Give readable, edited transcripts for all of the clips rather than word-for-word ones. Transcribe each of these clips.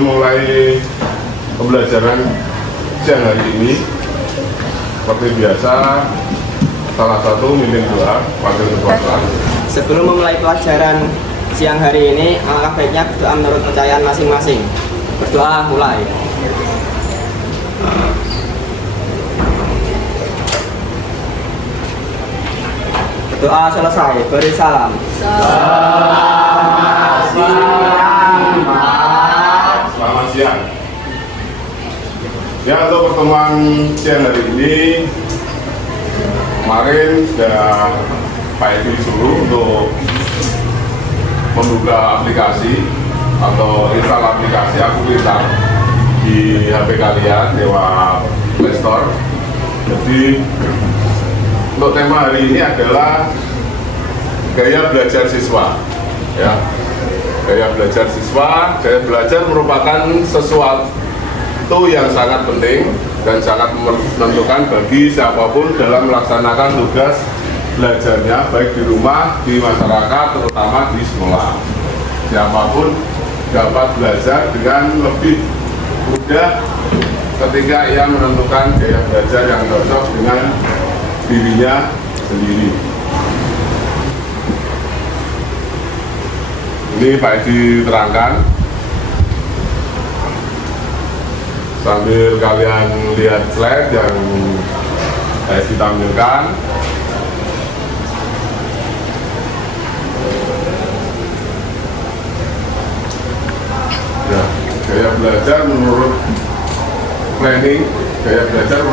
memulai pembelajaran siang hari ini, seperti biasa, salah satu mimpin doa wakil ketua kelas. Sebelum memulai pelajaran siang hari ini, alangkah baiknya berdoa menurut kepercayaan masing-masing. Berdoa mulai. Doa selesai, beri salam. Selamat siang. Ya, untuk pertemuan siang hari ini, kemarin sudah Pak Edi suruh untuk membuka aplikasi atau install aplikasi Aku Pintar di HP kalian lewat Play Store. Jadi untuk tema hari ini adalah gaya belajar siswa. Ya, gaya belajar siswa, gaya belajar merupakan sesuatu yang sangat penting dan sangat menentukan bagi siapapun dalam melaksanakan tugas belajarnya, baik di rumah, di masyarakat, terutama di sekolah. Siapapun dapat belajar dengan lebih mudah ketika ia menentukan gaya belajar yang cocok dengan dirinya sendiri. Ini Pak Edi terangkan sambil kalian lihat slide yang Pak Edi tampilkan. Ya, gaya belajar menurut planning, gaya belajar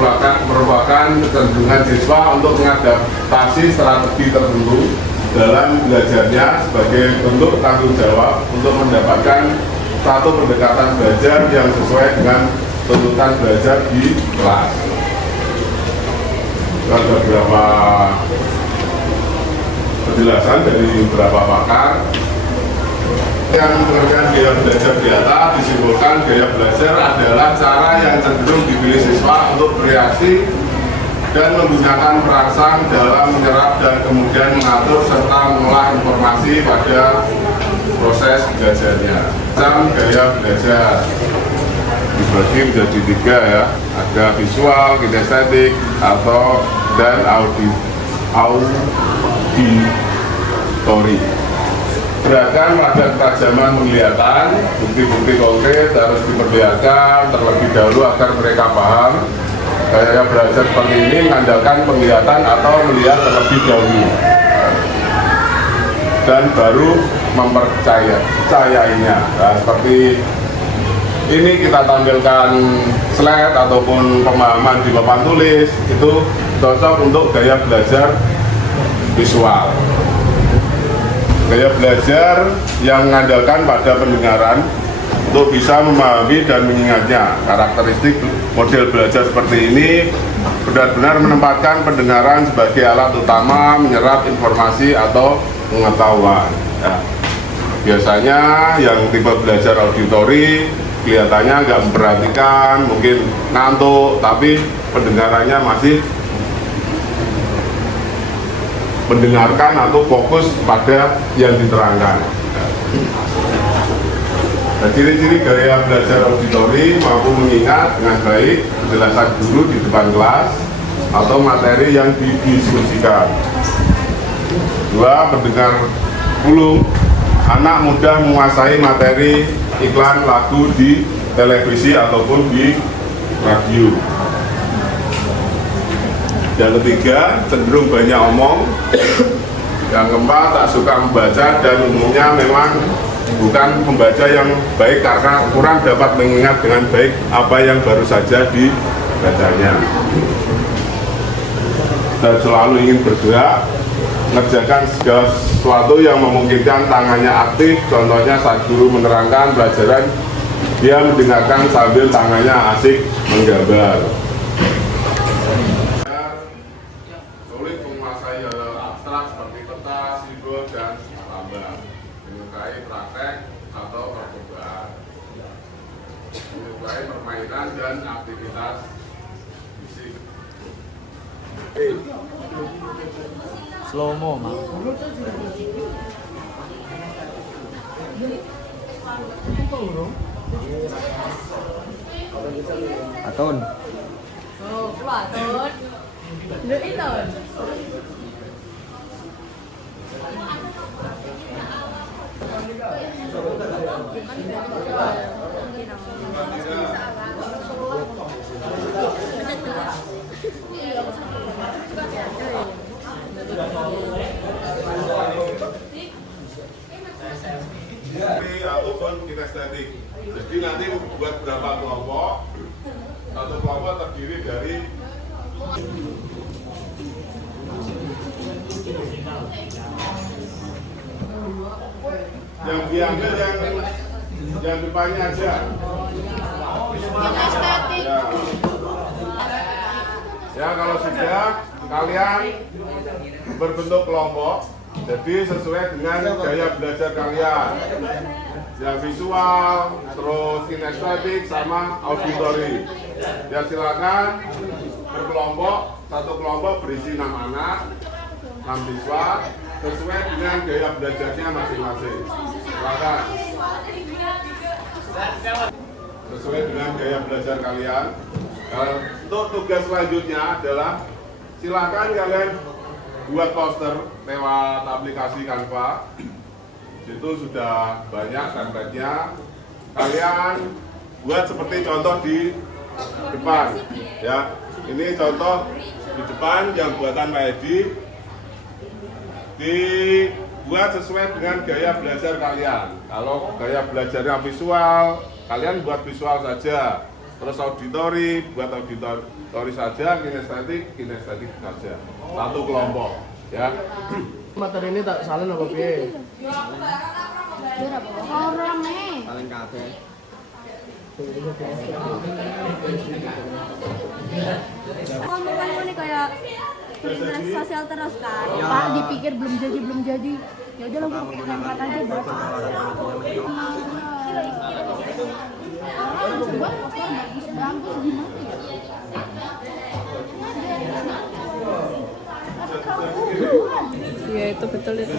merupakan kecenderungan siswa untuk mengadaptasi strategi tertentu dalam belajarnya sebagai bentuk tanggung jawab untuk mendapatkan satu pendekatan belajar yang sesuai dengan tuntutan belajar di kelas. Ada beberapa penjelasan dari beberapa pakar. Yang pengertian gaya belajar di atas disimpulkan gaya belajar adalah cara yang cenderung dipilih siswa untuk bereaksi dan menggunakan perangsang dalam menyerap dan kemudian mengatur serta mengolah informasi pada proses belajarnya. Gaya belajar dibagi menjadi tiga, ya, ada visual, kinestetik, dan auditori. Gerakan pada ketajaman penglihatan, bukti-bukti konkret harus diperlihatkan terlebih dahulu agar mereka paham. Gaya belajar seperti ini mengandalkan penglihatan atau melihat terlebih dahulu dan baru mempercayainya. Nah, seperti ini kita tampilkan slide ataupun pemahaman di papan tulis, itu cocok untuk gaya belajar visual. Gaya belajar yang mengandalkan pada pendengaran untuk bisa memahami dan mengingatnya. Karakteristik model belajar seperti ini benar-benar menempatkan pendengaran sebagai alat utama menyerap informasi atau pengetahuan. Ya. Biasanya yang tipe belajar auditori kelihatannya nggak memperhatikan, mungkin ngantuk, tapi pendengarannya masih mendengarkan atau fokus pada yang diterangkan. Nah, ciri-ciri gaya belajar auditori mampu mengingat dengan baik penjelasan guru di depan kelas atau materi yang didiskusikan. 2. Pendengar ulung, anak mudah menguasai materi iklan lagu di televisi ataupun di radio. Yang ketiga, cenderung banyak omong. Yang keempat, tak suka membaca dan umumnya memang bukan pembaca yang baik karena kurang dapat mengingat dengan baik apa yang baru saja dibacanya. Dan selalu ingin bergerak, mengerjakan segala sesuatu yang memungkinkan tangannya aktif. Contohnya saat guru menerangkan pelajaran, dia mendengarkan sambil tangannya asik menggambar. Sulit menguasai hal abstrak seperti peta, simbol, dan lambang. Menyukai praktek atau percobaan. Menyukai permainan dan aktivitas fisik. Slow mo, ma. Atun. Oh, kuatun. Nduk itu. Ini ataupun kinestetik. Jadi nanti buat berapa kelompok? Satu kelompok terdiri dari yang diambil yang depannya aja. Kinestetik. Ya kalau sudah kalian berbentuk kelompok, jadi sesuai dengan gaya belajar kalian. Yang visual, terus kinestetik sama auditori. Ya silakan berkelompok, satu kelompok berisi 6 anak, 6 siswa, sesuai dengan gaya belajarnya masing-masing. Silakan. Sesuai dengan gaya belajar kalian. Untuk tugas selanjutnya adalah silakan kalian buat poster lewat aplikasi Canva. Itu sudah banyak template-nya. Kalian buat seperti contoh di depan, ya. Ini contoh di depan yang buatan Pak Edi. Dibuat sesuai dengan gaya belajar kalian. Kalau gaya belajarnya visual, kalian buat visual saja. Terus auditori, buat auditori saja, kinestetik saja. Satu kelompok, ya. Materi ini tak salin apa piye? Orang nih. Paling kabeh. Kamu ini kayak kriminal sosial terus kan? Ya. Pak dipikir belum jadi. Ya udah lah, pakai tempat aja buat. Orang buat poster bagus banget gimana ya? Iya itu betul itu.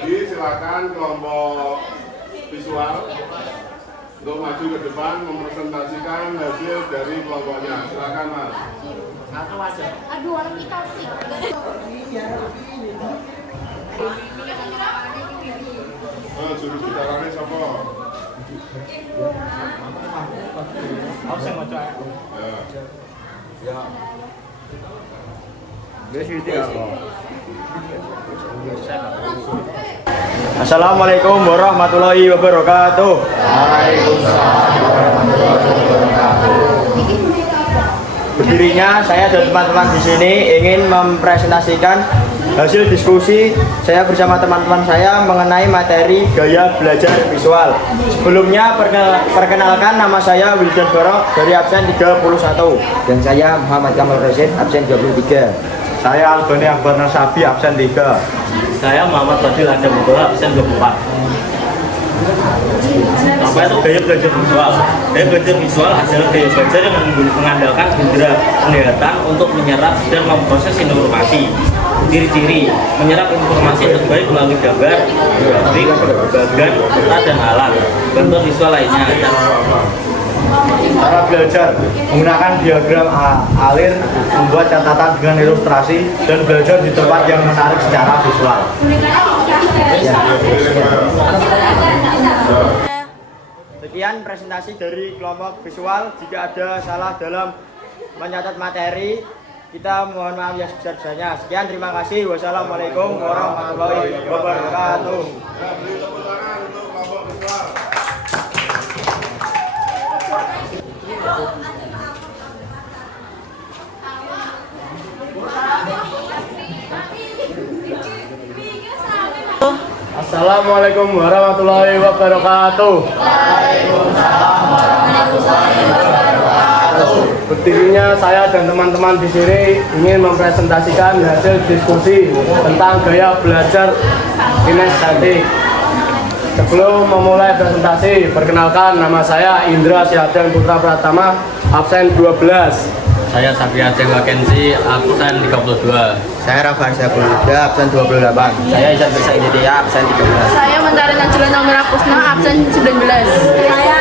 Jadi silakan kelompok visual untuk maju ke depan mempresentasikan hasil dari kelompoknya. Silakan Mas. Aduh, orang kita sih. Juru bicaranya siapa? Ya. Assalamualaikum warahmatullahi wabarakatuh. Berdirinya saya dan teman-teman di sini ingin mempresentasikan hasil diskusi saya bersama teman-teman saya mengenai materi gaya belajar visual. Sebelumnya perkenalkan, nama saya Wildan Borok dari absen 31 Dan saya Muhammad Kamal Rasid, absen 23. Saya Albani Akbar Nasabi absen 3. Saya Muhammad Fadil Adam Mutola, absen 24. Apa itu gaya belajar visual? Gaya belajar visual adalah gaya belajar yang mengandalkan indera penglihatan untuk menyerap dan memproses informasi. Ciri-ciri menyerap informasi yang terbaik melalui gambar, grafik, bagan, peta, dan alat. Bentuk visual lainnya adalah Cara belajar menggunakan diagram alir, membuat catatan dengan ilustrasi, dan belajar di tempat yang menarik secara visual. Sekian presentasi dari kelompok visual. Jika ada salah dalam mencatat materi, kita mohon maaf yang sebesar-besarnya. Sekian, terima kasih. Wassalamualaikum warahmatullahi wabarakatuh. Beri tepuk tangan untuk kelompok visual. Assalamualaikum warahmatullahi wabarakatuh. Waalaikumsalam warahmatullahi wabarakatuh. Berdirinya saya dan teman-teman di sini ingin mempresentasikan hasil diskusi tentang gaya belajar kinestetik. Sebelum memulai presentasi, perkenalkan nama saya Indra Syahdan Putra Pratama, absen 12. Saya Safia Cengwakensi, absen 32. Saya Rafa Syabulda, absen 28. Saya Isan Bisa India, absen 13. Saya Mentari Najula Nomira Kusna, absen 19. Saya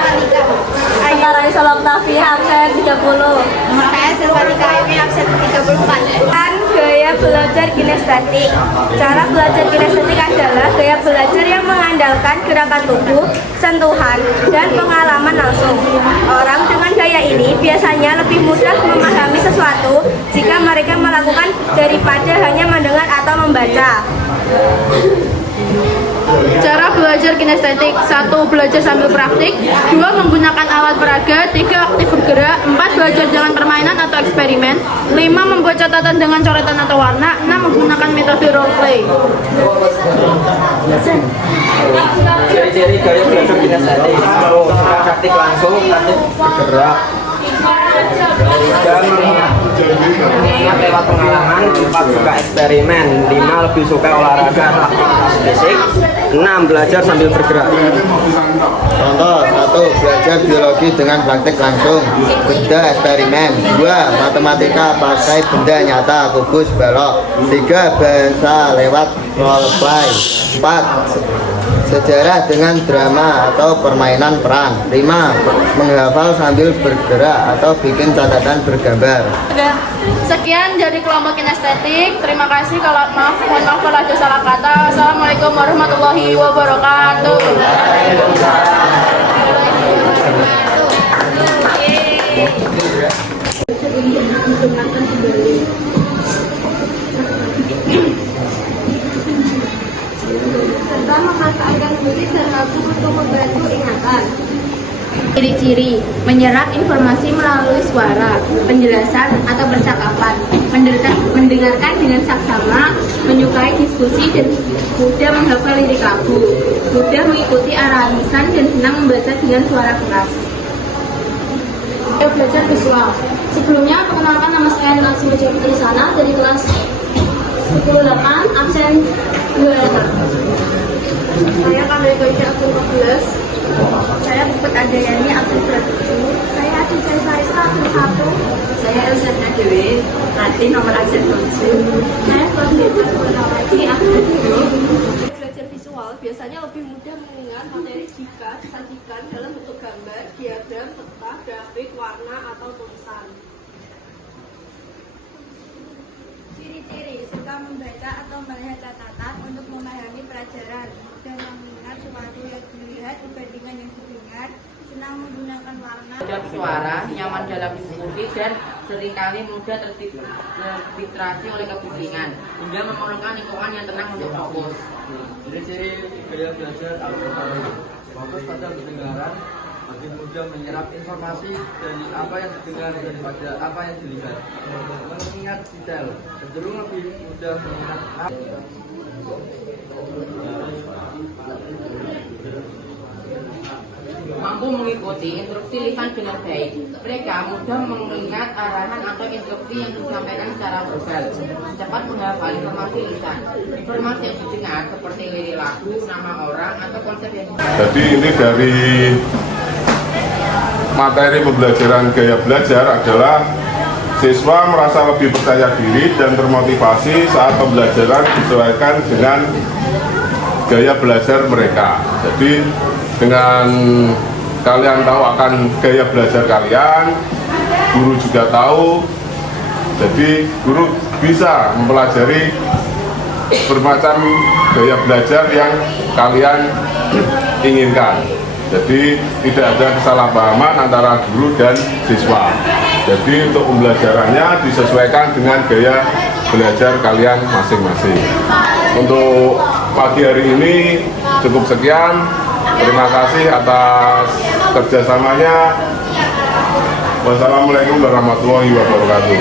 Antara Isola Octavia, absen 30. Saya Silvanika Ayumi, absen 34. Kan gaya belajar kinestetik. Cara belajar kinestetik adalah gaya belajar yang mengandalkan gerakan tubuh, sentuhan, dan pengalaman langsung. Orang dengan gaya ini biasanya lebih mudah memahami sesuatu jika mereka melakukan daripada hanya mendengar atau membaca. Cara belajar kinestetik: 1. Belajar sambil praktik. 2. Menggunakan alat peraga. 3. Aktif bergerak. 4. Belajar dengan permainan atau eksperimen. 5. Membuat catatan dengan coretan atau warna. 6. Menggunakan metode role play. Ciri-ciri gaya belajar kinestetik: praktik langsung, praktik bergerak, dan mengingat lewat pengalaman. 4. Suka eksperimen. 5. Lebih suka olahraga atau aktivitas fisik. 6. Belajar sambil bergerak. Contoh 1. Belajar biologi dengan praktek langsung. Benda eksperimen. 2. Matematika pakai benda nyata, kubus, balok. 3. Bahasa lewat role play. 4. Sejarah dengan drama atau permainan peran. 5. Menghafal sambil bergerak atau bikin catatan bergambar. Sekian dari kelompok kinestetik. Terima kasih. Kalau mohon maaf kalau ada salah kata. Assalamualaikum warahmatullahi wabarakatuh. Serta memanfaatkan musik dan lagu untuk membantu ingatan. Ciri-ciri: menyerap informasi melalui suara, penjelasan atau percakapan, mendengarkan dengan saksama, menyukai diskusi dan mudah menghafal lirik lagu, mudah mengikuti arahan lisan dan senang membaca dengan suara keras. Belajar visual. Sebelumnya perkenalkan, nama saya Natsima Putri Sana dari kelas 108, absen 26. Saya Kamil Goica, absen 14. Saya Puput Adayani, absen 20. Saya Aditya Sarita, absen 1. Saya Elsa Dewi, nanti nomor absen 7. Saya Fadlita Purnawati, absen 2. Belajar visual biasanya lebih mudah mengingat materi jika disajikan dalam bentuk gambar, diagram, peta, grafik, warna, atau tulisan. Ciri-ciri: suka membaca atau melihat catatan untuk memahami pelajaran dan mengingat sesuatu yang dilihat dibandingkan yang didengar, senang menggunakan warna, dan suara, nyaman dalam diskusi, dan seringkali mudah terdistraksi oleh kebisingan hingga memerlukan lingkungan yang tenang untuk fokus. Ciri-ciri gaya belajar auditory. Fokus pada pendengaran, lebih mudah menyerap informasi dari apa yang didengar daripada apa yang dilihat. Mengingat detail, cenderung lebih mudah mengingat. Mampu mengikuti instruksi lisan dengan baik. Mereka mudah mengingat arahan atau instruksi yang disampaikan secara verbal. Cepat menghafal informasi lisan. Informasi yang didengar seperti lirik lagu, nama orang, atau konsep yang Jadi ini dari materi pembelajaran gaya belajar adalah siswa merasa lebih percaya diri dan termotivasi saat pembelajaran disesuaikan dengan gaya belajar mereka. Jadi dengan kalian tahu akan gaya belajar kalian, guru juga tahu, jadi guru bisa mempelajari bermacam gaya belajar yang kalian inginkan. Jadi tidak ada kesalahpahaman antara guru dan siswa. Jadi untuk pembelajarannya disesuaikan dengan gaya belajar kalian masing-masing. Untuk pagi hari ini cukup sekian. Terima kasih atas kerjasamanya. Wassalamualaikum warahmatullahi wabarakatuh.